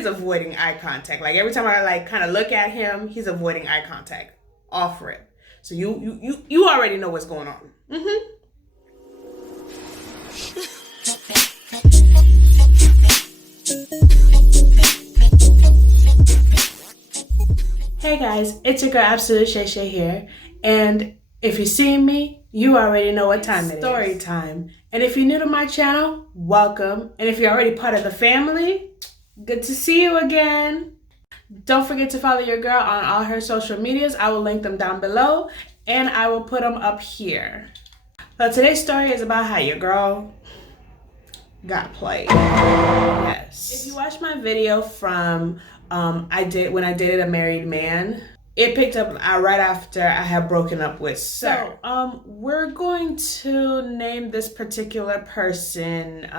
is avoiding eye contact. Like every time I like kind of look at him, he's avoiding eye contact. Off rip. So you already know what's going on. Hey guys, it's your girl Absolute ShayShay here, and if you see me, you already know what time it is. Story time. And if you're new to my channel, welcome. And if you're already part of the family, good to see you again. Don't forget to follow your girl on all her social medias. I will link them down below, and I will put them up here. So today's story is about how your girl got played. Yes. If you watched my video from when I dated a married man, it picked up right after I had broken up with Sir. So we're going to name this particular person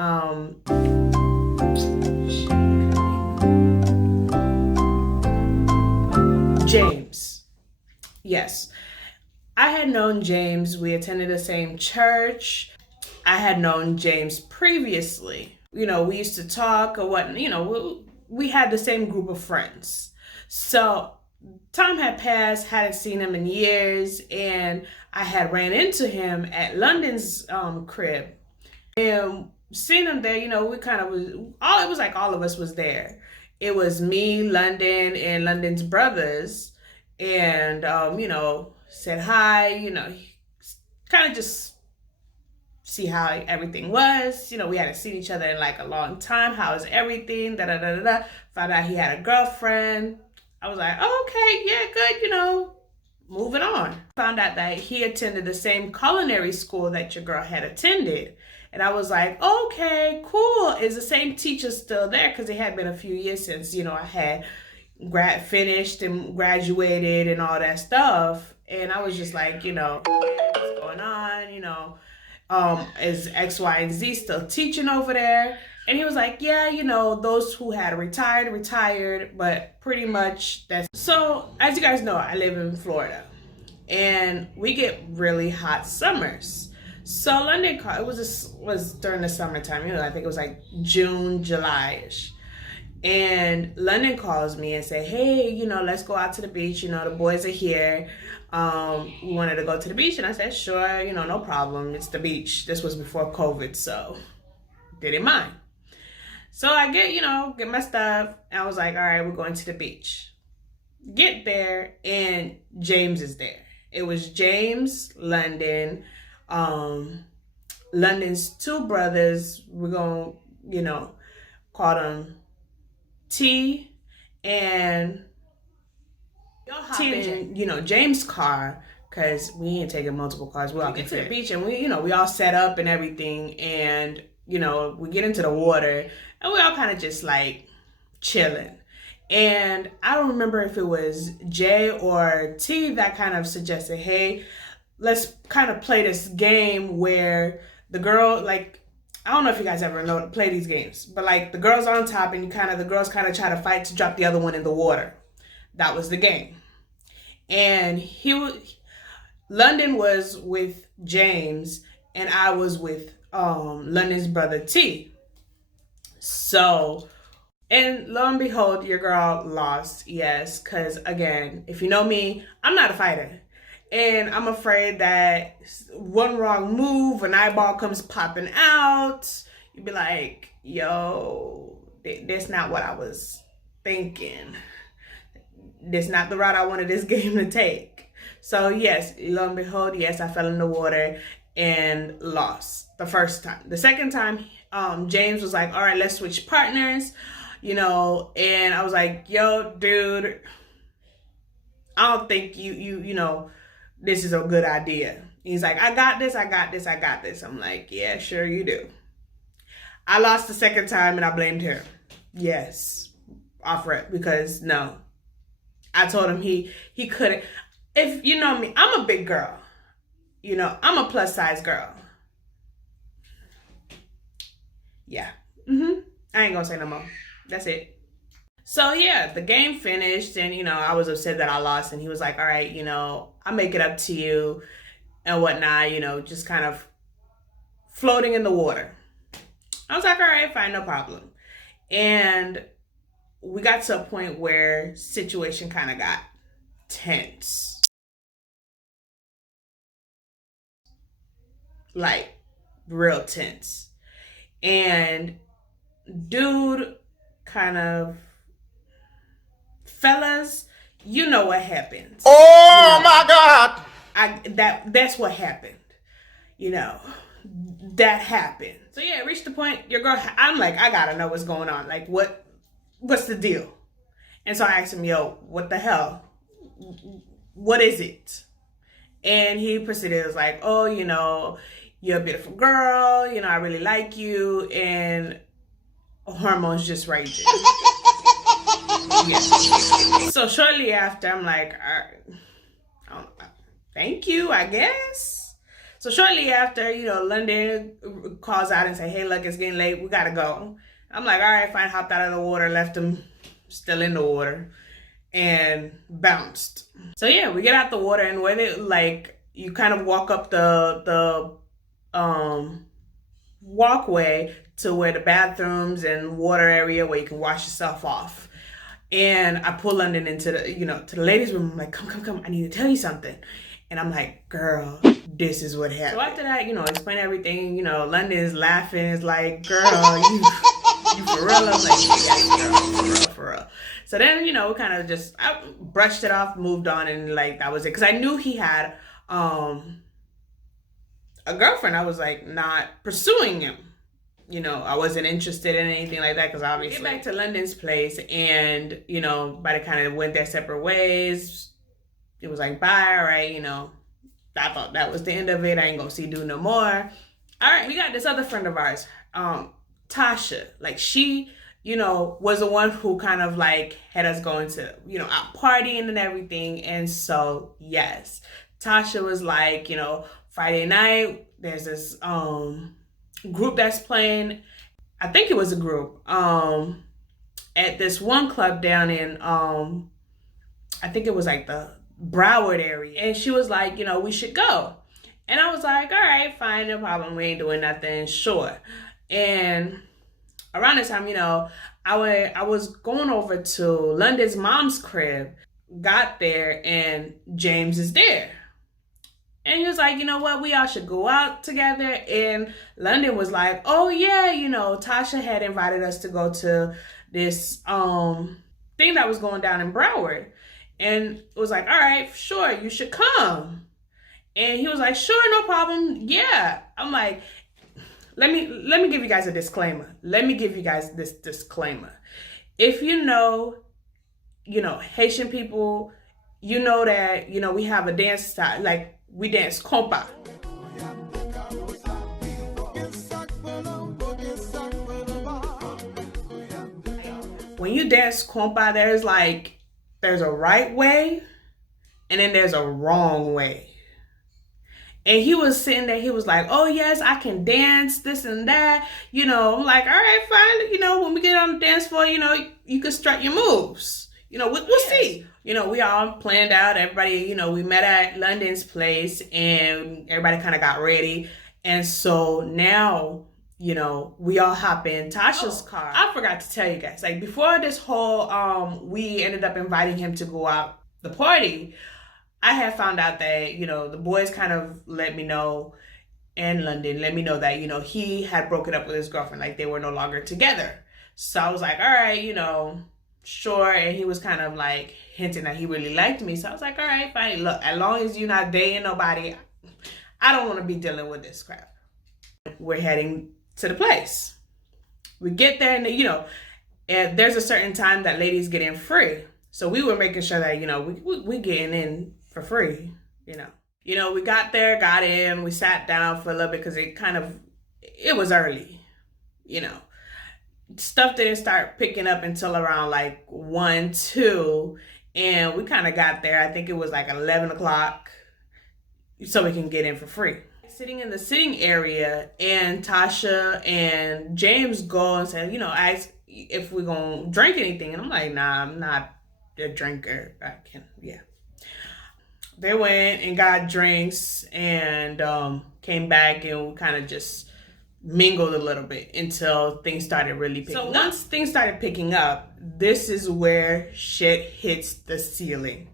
James. Yes. I had known James. We attended the same church. I had known James previously. You know, we used to talk or what, you know, we had the same group of friends. So time had passed, hadn't seen him in years, and I had ran into him at London's crib. And seeing him there, you know, we kind of it was like all of us was there. It was me, London, and London's brothers, and you know, said hi, you know, kind of just see how everything was. You know, we hadn't seen each other in like a long time. How is everything? Found out he had a girlfriend. I was like, oh, okay, yeah, good, you know, moving on. Found out that he attended the same culinary school that your girl had attended. And I was like, okay, cool. Is the same teacher still there? Because it had been a few years since, you know, I had finished and graduated and all that stuff. And I was just like, you know, what's going on? You know, is X, Y, and Z still teaching over there? And he was like, yeah, you know, those who had retired, but pretty much that's. So as you guys know, I live in Florida and we get really hot summers. So London, it was during the summertime, you know, I think it was like June, July-ish. And London calls me and say, hey, you know, let's go out to the beach. You know, the boys are here. We wanted to go to the beach. And I said, sure, you know, no problem. It's the beach. This was before COVID, so didn't mind. So I get my stuff. And I was like, all right, we're going to the beach. Get there, and James is there. It was James, London, London's two brothers. We're going to, you know, call them T, and y'all hop in, you know, James' car, because we ain't taking multiple cars. We all get to the beach, and we all set up and everything, and you know, we get into the water, and we all kind of just like chilling. And I don't remember if it was J or T that kind of suggested, hey, let's kind of play this game where the girl, like, I don't know if you guys ever know play these games, but like the girl's on top and the girls kind of try to fight to drop the other one in the water. That was the game. And London was with James and I was with London's brother T. So, and lo and behold, your girl lost. Yes, because again, if you know me, I'm not a fighter. And I'm afraid that one wrong move, an eyeball comes popping out, you'd be like, yo, that's not what I was thinking. That's not the route I wanted this game to take. So yes, lo and behold, yes, I fell in the water and lost the first time. The second time, James was like, all right, let's switch partners, you know, and I was like, yo, dude, I don't think you know, this is a good idea. He's like, I got this. I'm like, yeah, sure you do. I lost the second time and I blamed her. Yes, off rip, because no. I told him he couldn't. If you know me, I'm a big girl. You know, I'm a plus size girl. Yeah. I ain't gonna say no more. That's it. So yeah, the game finished and, you know, I was upset that I lost, and he was like, all right, you know, I'll make it up to you and whatnot, you know, just kind of floating in the water. I was like, all right, fine, no problem. And we got to a point where situation kind of got tense. Like, real tense. And dude kind of, fellas, you know what happens. Oh my God. That's what happened. That happened. So yeah, it reached the point, your girl, I'm like, I gotta know what's going on. Like, what's the deal? And so I asked him, yo, what the hell? What is it? And he proceeded, was like, oh, you're a beautiful girl, I really like you, and hormones just raging. Yeah. So shortly after, I'm like, thank you, I guess. So shortly after, London calls out and say, hey, look, it's getting late, we gotta go. I'm like, all right, fine, hopped out of the water, left him still in the water, and bounced. So yeah, we get out the water, and when it, like, you kind of walk up the walkway to where the bathrooms and water area where you can wash yourself off. And I pull London into the, to the ladies' room. I'm like, come, I need to tell you something. And I'm like, girl, this is what happened. So after that, explain everything, London's laughing. It's like, girl, you for real? I'm like, yeah, girl, for real. So then, we kind of just, I brushed it off, moved on, and like, that was it. Because I knew he had a girlfriend. I was like, not pursuing him. I wasn't interested in anything like that, because obviously. Get back to London's place, and, by the kind of went their separate ways. It was like, bye, all right, I thought that was the end of it. I ain't gonna see dude no more. All right, we got this other friend of ours, Tasha. Like, she, was the one who kind of like had us going to, out partying and everything. And so, yes, Tasha was like, Friday night, there's this group that's playing. I think it was a group at this one club down in I think it was like the Broward area. And she was like, we should go. And I was like, all right, fine, no problem. We ain't doing nothing, sure. And around this time, I was going over to London's mom's crib, got there, and James is there. And he was like, you know what, we all should go out together. And London was like, oh yeah, Tasha had invited us to go to this thing that was going down in Broward. And it was like, all right, sure, you should come. And he was like, sure, no problem. Yeah. I'm like, let me give you guys a disclaimer. Let me give you guys this disclaimer. If Haitian people, that, we have a dance style, like we dance compa. When you dance compa, there's a right way and then there's a wrong way. And he was sitting there, he was like, oh yes, I can dance, this and that. I'm like, all right, fine. When we get on the dance floor, you can strut your moves. We'll see. We all planned out, everybody, we met at London's place and everybody kind of got ready. And so now, we all hop in Tasha's car. I forgot to tell you guys, like before this whole, we ended up inviting him to go out the party, I had found out that, the boys kind of let me know, and London let me know that, he had broken up with his girlfriend, like they were no longer together. So I was like, all right, sure. And he was kind of like hinting that he really liked me. So I was like, all right, fine. Look, as long as you're not dating nobody, I don't want to be dealing with this crap. We're heading to the place. We get there and, and there's a certain time that ladies get in free. So we were making sure that, we getting in for free, we got there, got in, we sat down for a little bit because it was early, stuff didn't start picking up until around like 1, 2, and we kind of got there, I think it was like 11 o'clock, so we can get in for free. Sitting in the sitting area, and Tasha and James go and say, ask if we're gonna drink anything, and I'm like, nah, I'm not a drinker, They went and got drinks and came back, and we kind of just mingled a little bit until things started really picking up. So once things started picking up, this is where shit hits the ceiling.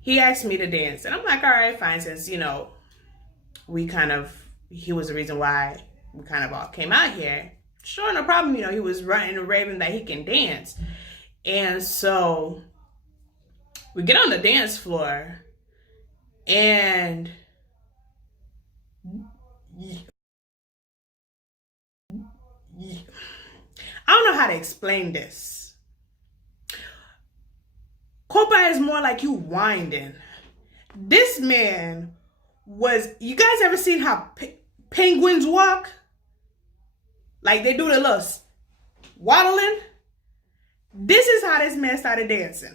He asked me to dance, and I'm like, all right, fine, since, you know, he was the reason why we kind of all came out here. Sure, no problem. You know, he was ranting and raving that he can dance. And so we get on the dance floor, and I don't know how to explain this. Copa is more like you winding. This man was, you guys ever seen how penguins walk? Like they do the little waddling? This is how this man started dancing.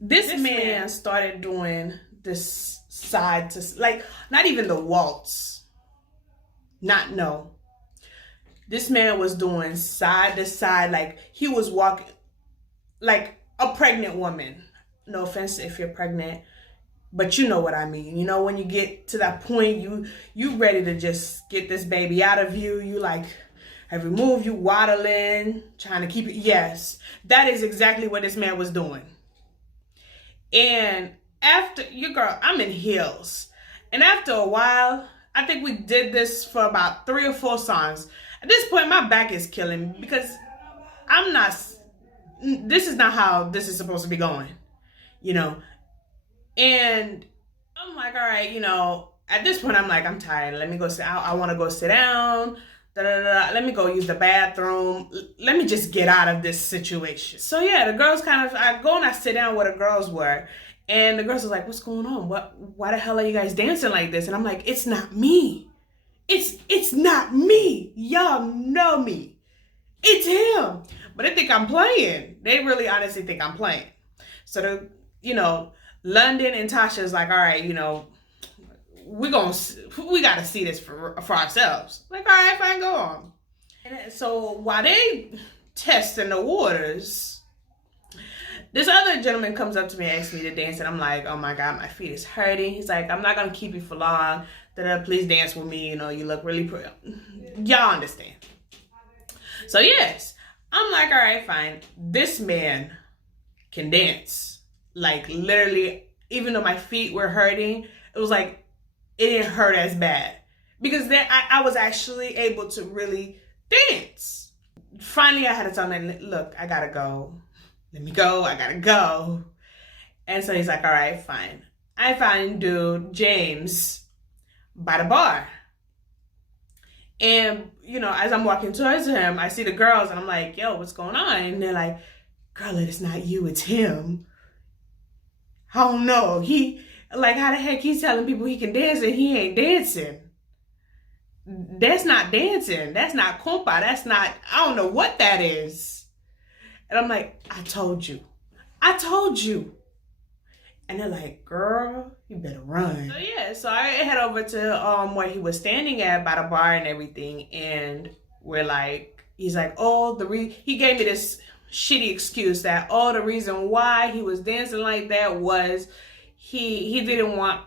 This man started doing this side to, like, not even the waltz. No. This man was doing side to side, like he was walking like a pregnant woman. No offense if you're pregnant, but you know what I mean. You know, when you get to that point, you ready to just get this baby out of you. You like every move, you waddling, trying to keep it. Yes, that is exactly what this man was doing. And after, I'm in heels. And after a while, I think we did this for about 3 or 4 songs. At this point, my back is killing me because this is not how this is supposed to be going, you know? And I'm like, all right, you know, at this point, I'm like, I'm tired. Let me go sit out. I want to go sit down. Let me go use the bathroom. Let me just get out of this situation. So yeah, the girls I go and I sit down where the girls were. And the girls are like, what's going on? Why the hell are you guys dancing like this? And I'm like, it's not me. It's not me. Y'all know me. It's him. But they think I'm playing. They really honestly think I'm playing. So London and Tasha's like, all right, you know, we gotta see this for ourselves. Like, all right, fine, go on. And so while they testing the waters, this other gentleman comes up to me and asks me to dance, and I'm like, oh my God, my feet is hurting. He's like, I'm not gonna keep you for long. Please dance with me. You know, you look really pretty. Y'all understand. So yes, I'm like, all right, fine. This man can dance. Like literally, even though my feet were hurting, it was like, it didn't hurt as bad because then I was actually able to really dance. Finally, I had to tell him, look, I gotta go. Let me go. I gotta go. And so he's like, all right, fine. I find dude, James, by the bar. And, you know, as I'm walking towards him, I see the girls and I'm like, yo, what's going on? And they're like, girl, it's not you, it's him. I don't know. Like, how the heck he's telling people he can dance and he ain't dancing? That's not dancing. That's not compa. That's not, I don't know what that is. And I'm like, I told you. And they're like, girl, you better run. So yeah, so I head over to where he was standing at by the bar and everything. And he's like, he gave me this shitty excuse that, the reason why he was dancing like that was he didn't want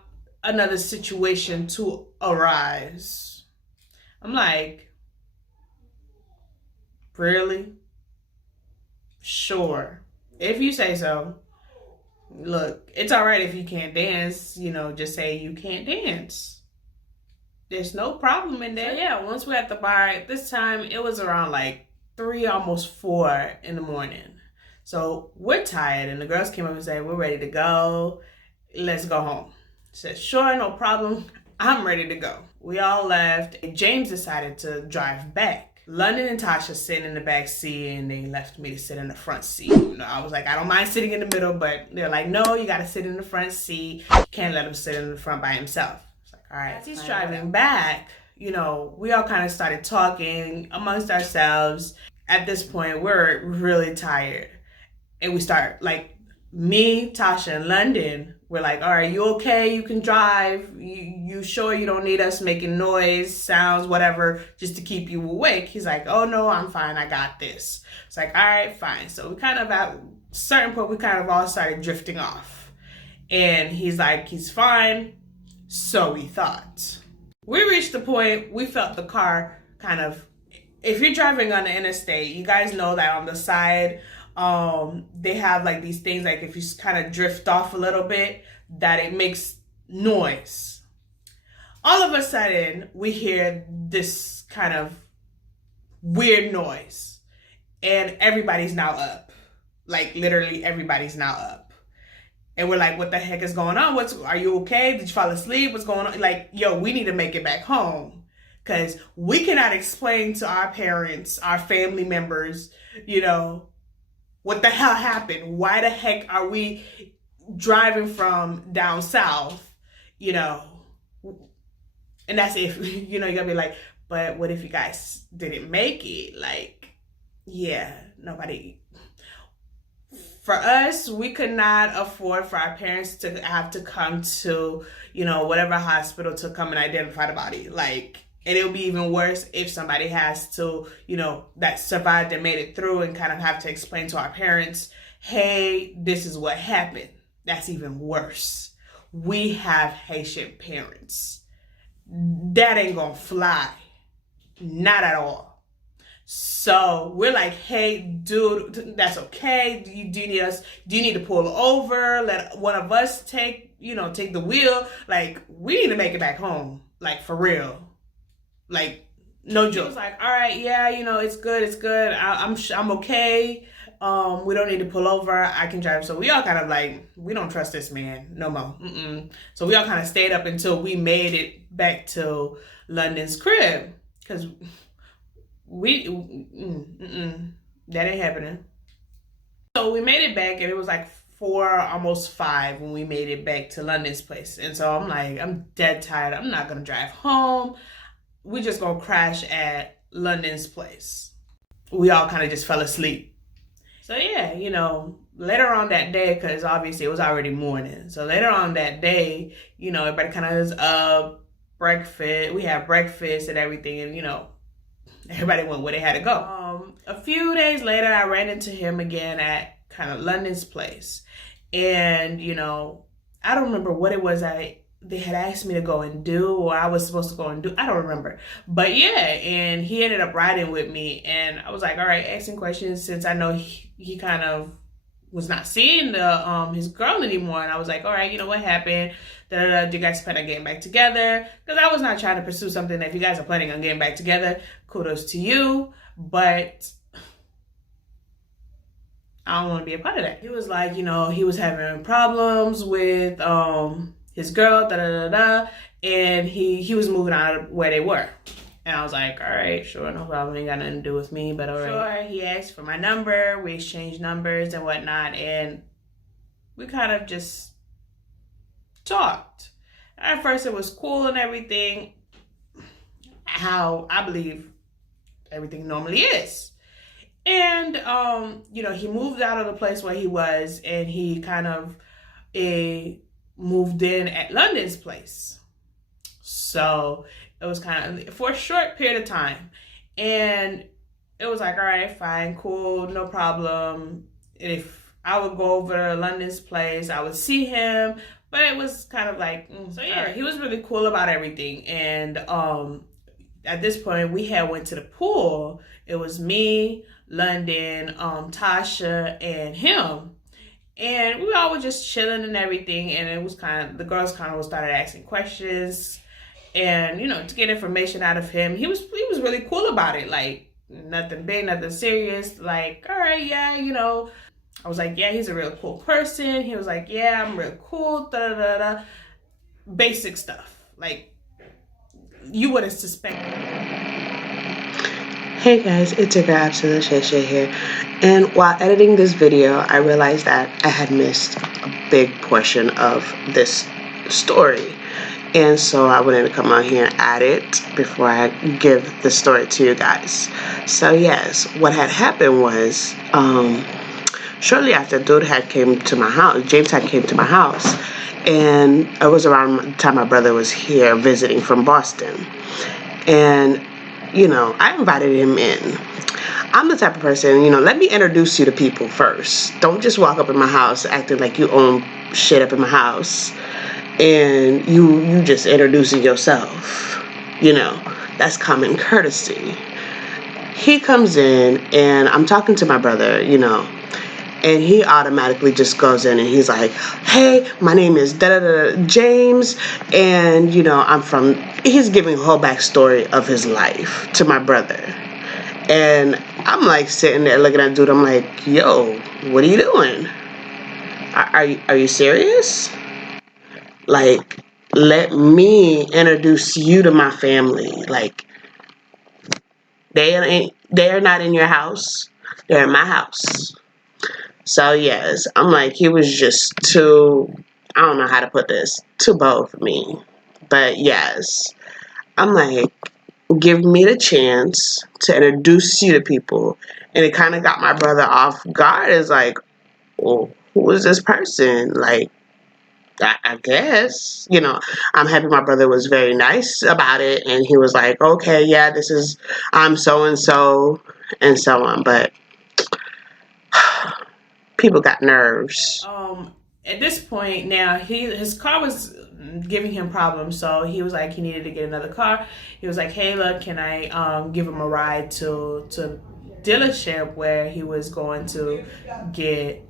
another situation to arise. I'm like, really? Sure. If you say so. Look, it's all right if you can't dance, you know, just say you can't dance. There's no problem in there. So yeah, once we're at the bar, this time it was around like 3, almost 4 in the morning. So we're tired and the girls came up and said, we're ready to go. Let's go home. I said, sure, no problem. I'm ready to go. We all left. James decided to drive back. London and Tasha sitting in the back seat and they left me to sit in the front seat. You know, I was like, I don't mind sitting in the middle, but they're like, no, you gotta sit in the front seat. Can't let him sit in the front by himself. It's like, all right, as he's driving back, you know, we all kind of started talking amongst ourselves. At this point, we're really tired. And we start, like, me, Tasha, and London, we're like, all right, you okay? You can drive. You sure you don't need us making noise, sounds, whatever, just to keep you awake? He's like, oh, no, I'm fine. I got this. It's like, all right, fine. So we kind of, at a certain point, we kind of all started drifting off. And he's like, he's fine. So we thought. We reached the point, we felt the car kind of, if you're driving on the interstate, you guys know that on the side, they have like these things, like if you kind of drift off a little bit, that it makes noise. All of a sudden, we hear this kind of weird noise, and everybody's now up. Like literally everybody's now up. And we're like, what the heck is going on? Are you okay? Did you fall asleep? What's going on? Like, yo, we need to make it back home. Because we cannot explain to our parents, our family members, you know, what the hell happened? Why the heck are we driving from down south, you know? And that's if, you know, you gotta be like, but what if you guys didn't make it? Like, yeah, nobody. For us, we could not afford for our parents to have to come to, you know, whatever hospital to come and identify the body. Like, and it would be even worse if somebody has to, you know, that survived and made it through and kind of have to explain to our parents, hey, this is what happened. That's even worse. We have Haitian parents. That ain't gonna fly. Not at all. So we're like, hey, dude, that's okay. Do you need us? Do you need to pull over? Let one of us take the wheel. Like, we need to make it back home. Like, for real. Like, no joke. He was like, all right, yeah, you know, it's good. I'm okay. We don't need to pull over. I can drive. So we all kind of like, we don't trust this man no more. So we all kind of stayed up until we made it back to London's crib. Because that ain't happening. So we made it back, and it was like 4, almost 5 when we made it back to London's place. And so I'm like, I'm dead tired. I'm not going to drive home. We just gonna crash at London's place. We all kind of just fell asleep. So yeah, you know, later on that day, because obviously it was already morning. So later on that day, you know, everybody kind of was up, breakfast. We had breakfast and everything, and you know, everybody went where they had to go. A few days later, I ran into him again at kind of London's place, and you know, I don't remember what it was they had asked me to go and do, or I was supposed to go and do. I don't remember. But yeah, and he ended up riding with me, and I was like, all right, asking questions, since I know he kind of was not seeing his girl anymore. And I was like, all right, you know what happened? Do you guys plan on getting back together? Because I was not trying to pursue something that if you guys are planning on getting back together, kudos to you. But I don't want to be a part of that. He was like, you know, he was having problems with his girl, and he was moving out of where they were. And I was like, all right, sure, no problem. Ain't got nothing to do with me, but all right. Sure, he asked for my number. We exchanged numbers and whatnot, and we kind of just talked. At first, it was cool and everything, how I believe everything normally is. And, you know, he moved out of the place where he was, and he kind of moved in at London's place. So it was kind of for a short period of time. And it was like, all right, fine, cool, no problem. If I would go over to London's place, I would see him. But it was kind of like, so yeah, he was really cool about everything. And at this point, we had went to the pool. It was me, London, Tasha, and him. And we all were just chilling and everything. And it was the girls kind of started asking questions. And, you know, to get information out of him, he was really cool about it. Like, nothing big, nothing serious. Like, all right, yeah, you know. I was like, yeah, he's a real cool person. He was like, yeah, I'm real cool, da-da-da-da. Basic stuff. Like, you wouldn't suspect. Hey guys, it's your girl, Absolute ShayShay here. And while editing this video, I realized that I had missed a big portion of this story. And so I wanted to come on here and add it before I give the story to you guys. So yes, what had happened was, shortly after James had came to my house, and it was around the time my brother was here visiting from Boston. And, I invited him in. I'm the type of person, let me introduce you to people first. Don't just walk up in my house acting like you own shit up in my house and you just introducing yourself. That's common courtesy. He comes in and I'm talking to my brother, and he automatically just goes in and he's like, hey, my name is James, and he's giving a whole backstory of his life to my brother. And I'm like sitting there looking at dude, I'm like, yo, what are you doing? Are you serious? Like, let me introduce you to my family. Like, they're not in your house, they're in my house. So yes, I'm like, he was just too, I don't know how to put this, too bold for me. But yes, I'm like, give me the chance to introduce you to people. And it kind of got my brother off guard. It's like, well, who is this person? Like, I guess, I'm happy my brother was very nice about it. And he was like, okay, yeah, I'm so-and-so and so on. But people got nerves. At this point now, his car was giving him problems, so he was like he needed to get another car. He was like, hey, look, can I give him a ride to dealership where he was going to get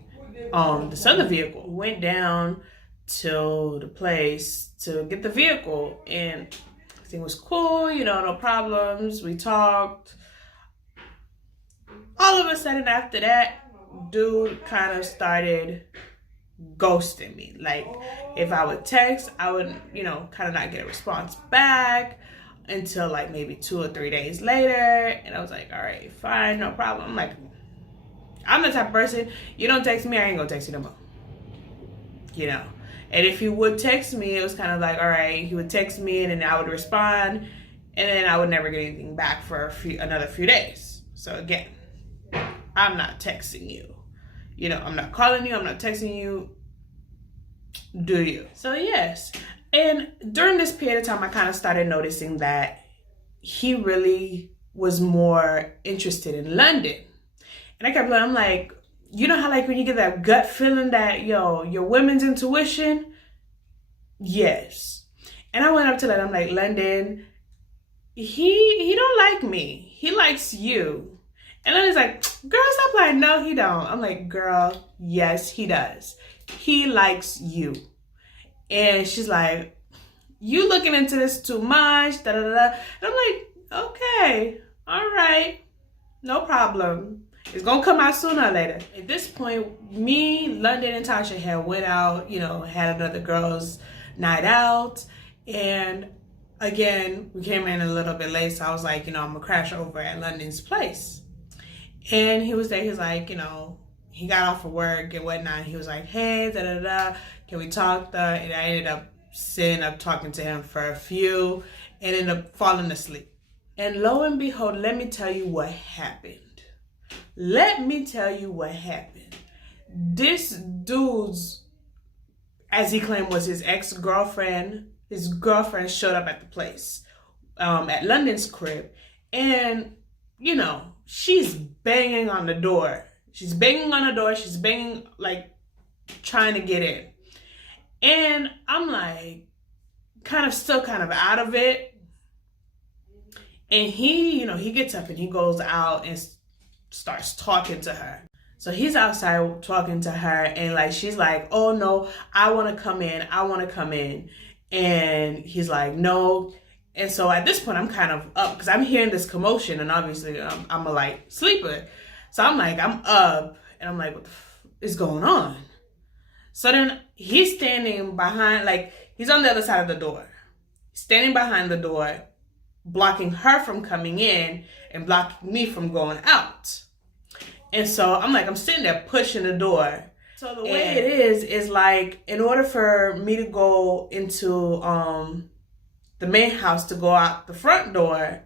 this other vehicle. We went down to the place to get the vehicle, and everything was cool, no problems. We talked. All of a sudden after that, dude kind of started ghosting me. Like, if I would text, I would, kind of not get a response back until like maybe 2 or 3 days later. And I was like, all right, fine, no problem. I'm like, I'm the type of person, you don't text me, I ain't gonna text you no more. And if he would text me, it was kind of like, all right, he would text me and then I would respond, and then I would never get anything back for another few days. So again, I'm not texting you. I'm not calling you, I'm not texting you. Do you? So yes. And during this period of time, I kind of started noticing that he really was more interested in London. And I kept like, I'm like, how like when you get that gut feeling that, your women's intuition? Yes. And I went up to that, I'm like, London, he don't like me. He likes you. And then he's like, girl, stop lying. No, he don't. I'm like, girl, yes, he does. He likes you. And she's like, you looking into this too much, da da da. And I'm like, okay, all right, no problem. It's gonna come out sooner or later. At this point, me, London, and Tasha had went out, had another girls' night out. And again, we came in a little bit late, so I was like, I'm gonna crash over at London's place. And he was there, he's like, he got off of work and whatnot. He was like, hey, da da da, can we talk? And I ended up sitting up talking to him for a few and ended up falling asleep. And lo and behold, let me tell you what happened. This dude's, as he claimed, was his ex-girlfriend. His girlfriend showed up at the place, at London's crib. And, she's banging on the door. She's banging, like, trying to get in. And I'm like, still kind of out of it. And he, he gets up and he goes out and starts talking to her. So he's outside talking to her, and like, she's like, oh no, I want to come in. And he's like, no. And so at this point, I'm kind of up because I'm hearing this commotion, and obviously I'm a light sleeper. So I'm like, I'm up, and I'm like, what the is going on? So then he's standing behind, like, he's on the other side of the door, standing behind the door, blocking her from coming in and blocking me from going out. And so I'm sitting there pushing the door. So the way it is like, in order for me to go into the main house to go out the front door,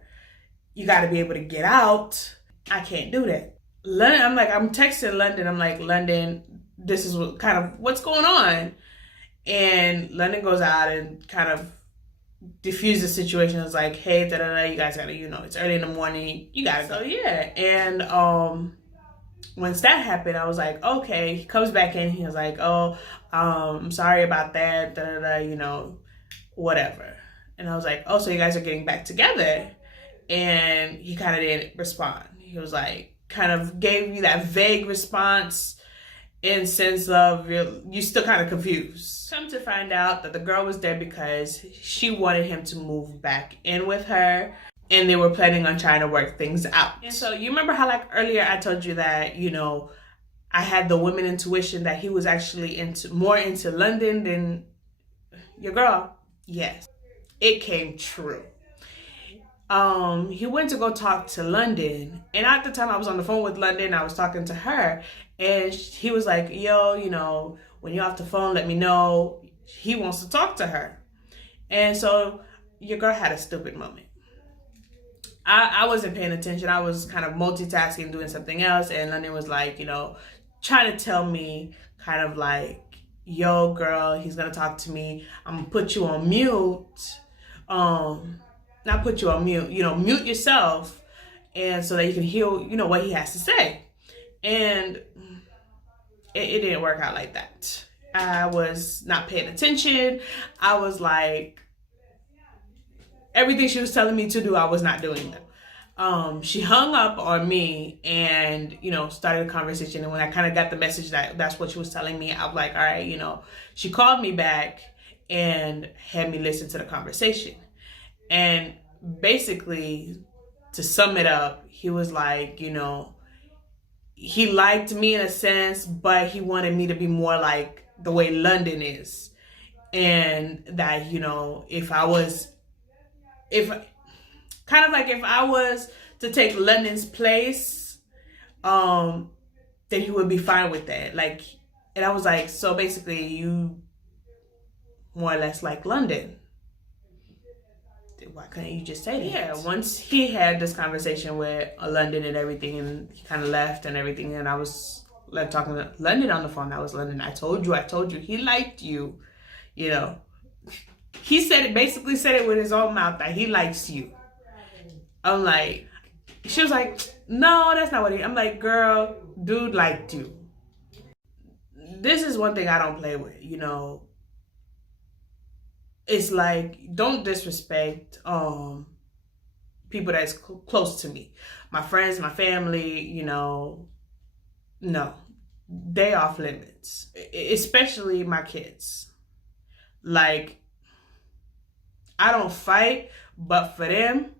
you got to be able to get out. I can't do that. London, I'm texting London. I'm like, London, this is what's going on. And London goes out and kind of diffuse the situation. It's like, hey, you guys gotta, it's early in the morning, you gotta go. Yeah. And once that happened, I was like, okay. He comes back in, he was like, oh, I'm sorry about that, whatever. And I was like, oh, so you guys are getting back together? And he kind of didn't respond. He was like, kind of gave me that vague response in sense of you still kind of confused. Come to find out that the girl was there because she wanted him to move back in with her, and they were planning on trying to work things out. And so you remember how earlier I told you that, I had the women intuition that he was actually more into London than your girl? Yes, it came true. He went to go talk to London, and at the time I was on the phone with London, I was talking to her, and he was like, yo, when you're off the phone, let me know. He wants to talk to her. And so your girl had a stupid moment. I wasn't paying attention. I was kind of multitasking, doing something else, and London was like, trying to tell me kind of like, yo, girl, he's gonna talk to me, I'm gonna put you on mute. Not put you on mute, mute yourself, and so that you can hear, what he has to say. And it didn't work out like that. I was not paying attention. I was like, everything she was telling me to do, I was not doing them. She hung up on me and, started a conversation. And when I kind of got the message that that's what she was telling me, I was like, all right, she called me back and had me listen to the conversation. And basically, to sum it up, he was like, he liked me in a sense, but he wanted me to be more like the way London is. And that, if I was to take London's place, then he would be fine with that. And I was like, so basically you more or less like London. Why couldn't you just say that? Yeah, once he had this conversation with London and everything, and he kind of left and everything, and I was talking to London on the phone. I was, London, I told you, he liked you. He basically said it with his own mouth that he likes you. I'm like, she was like, no, that's not what I'm like, girl, dude liked you. This is one thing I don't play with, It's like, don't disrespect people that's close to me. My friends, my family, no. They off limits. Especially my kids. I don't fight, but for them,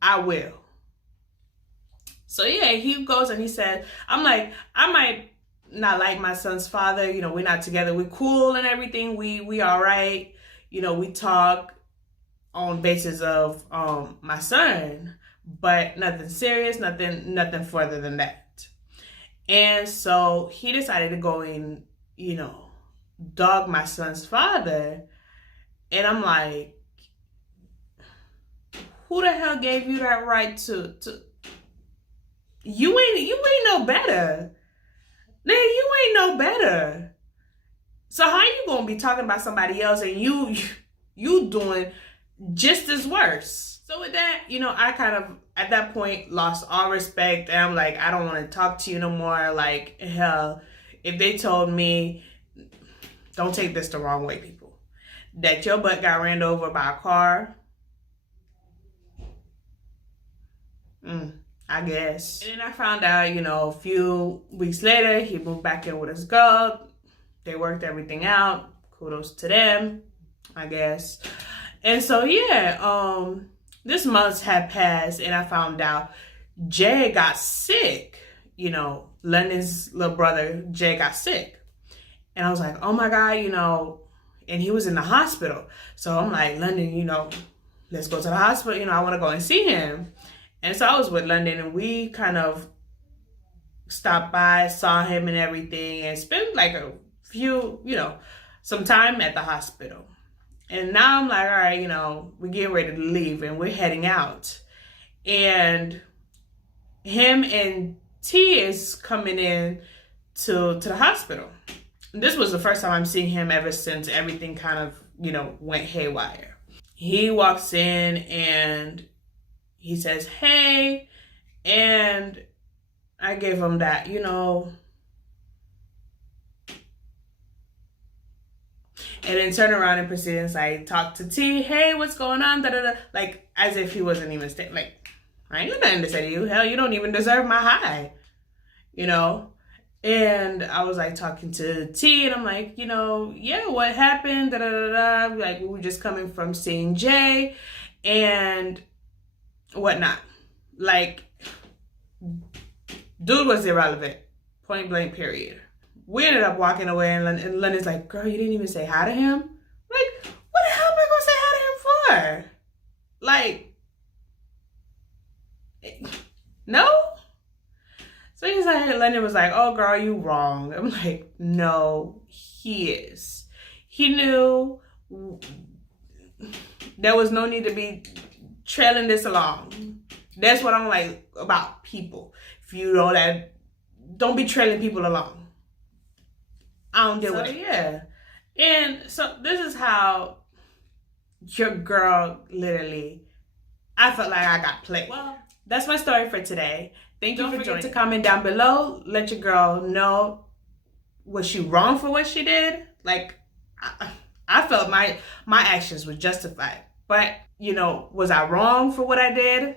I will. So yeah, he goes and he said, I'm like, I might not like my son's father. We're not together. We're cool and everything. We all right. We talk on basis of my son, but nothing serious, nothing further than that. And so he decided to go and, dog my son's father. And I'm like, who the hell gave you that right to you ain't no better. Nigga, you ain't no better. So how you gonna be talking about somebody else and you doing just as worse? So with that, I kind of at that point lost all respect, and I'm like, I don't want to talk to you no more. Like, hell, if they told me, don't take this the wrong way, people, that your butt got ran over by a car, I guess. And then I found out, a few weeks later, he moved back in with his girl. They worked everything out. Kudos to them, I guess. And so, yeah, this month had passed, and I found out Jay got sick. London's little brother, Jay, got sick. And I was like, oh my God, and he was in the hospital. So I'm like, London, let's go to the hospital. I want to go and see him. And so I was with London, and we kind of stopped by, saw him and everything, and spent like a few, some time at the hospital. And now I'm like, all right, you know, we're getting ready to leave and we're heading out. And him and T is coming in to the hospital. This was the first time I'm seeing him ever since everything kind of, you know, went haywire. He walks in and he says, hey, and I gave him that, you know, and then turn around and proceeded like talk to T, hey, what's going on? Da, da, da. Like as if he wasn't even like, I ain't got nothing to say to you. Hell, you don't even deserve my hi. You know? And I was like talking to T and I'm like, you know, yeah, what happened? Da da da da. Like we were just coming from seeing Jay and whatnot. Like, dude was irrelevant. Point blank, period. We ended up walking away and Lenny's like, girl, you didn't even say hi to him? Like, what the hell am I gonna say hi to him for? Like, no? So he's like, Lenny was like, oh girl, you wrong. I'm like, no, he is. He knew there was no need to be trailing this along. That's what I'm like about people. If you know that, don't be trailing people along. I don't deal with it. Yeah. And so this is how your girl literally, I felt like I got played. Well, that's my story for today. Thank you for joining. Don't forget to comment down below. Let your girl know, was she wrong for what she did? Like, I felt my actions were justified. But, you know, was I wrong for what I did?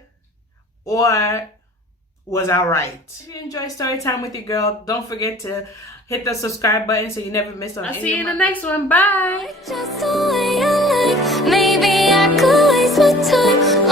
Or was I right? If you enjoy story time with your girl, don't forget to hit the subscribe button so you never miss on. I'll see you in the next one. Bye. Just the way I like. Maybe I could waste my time.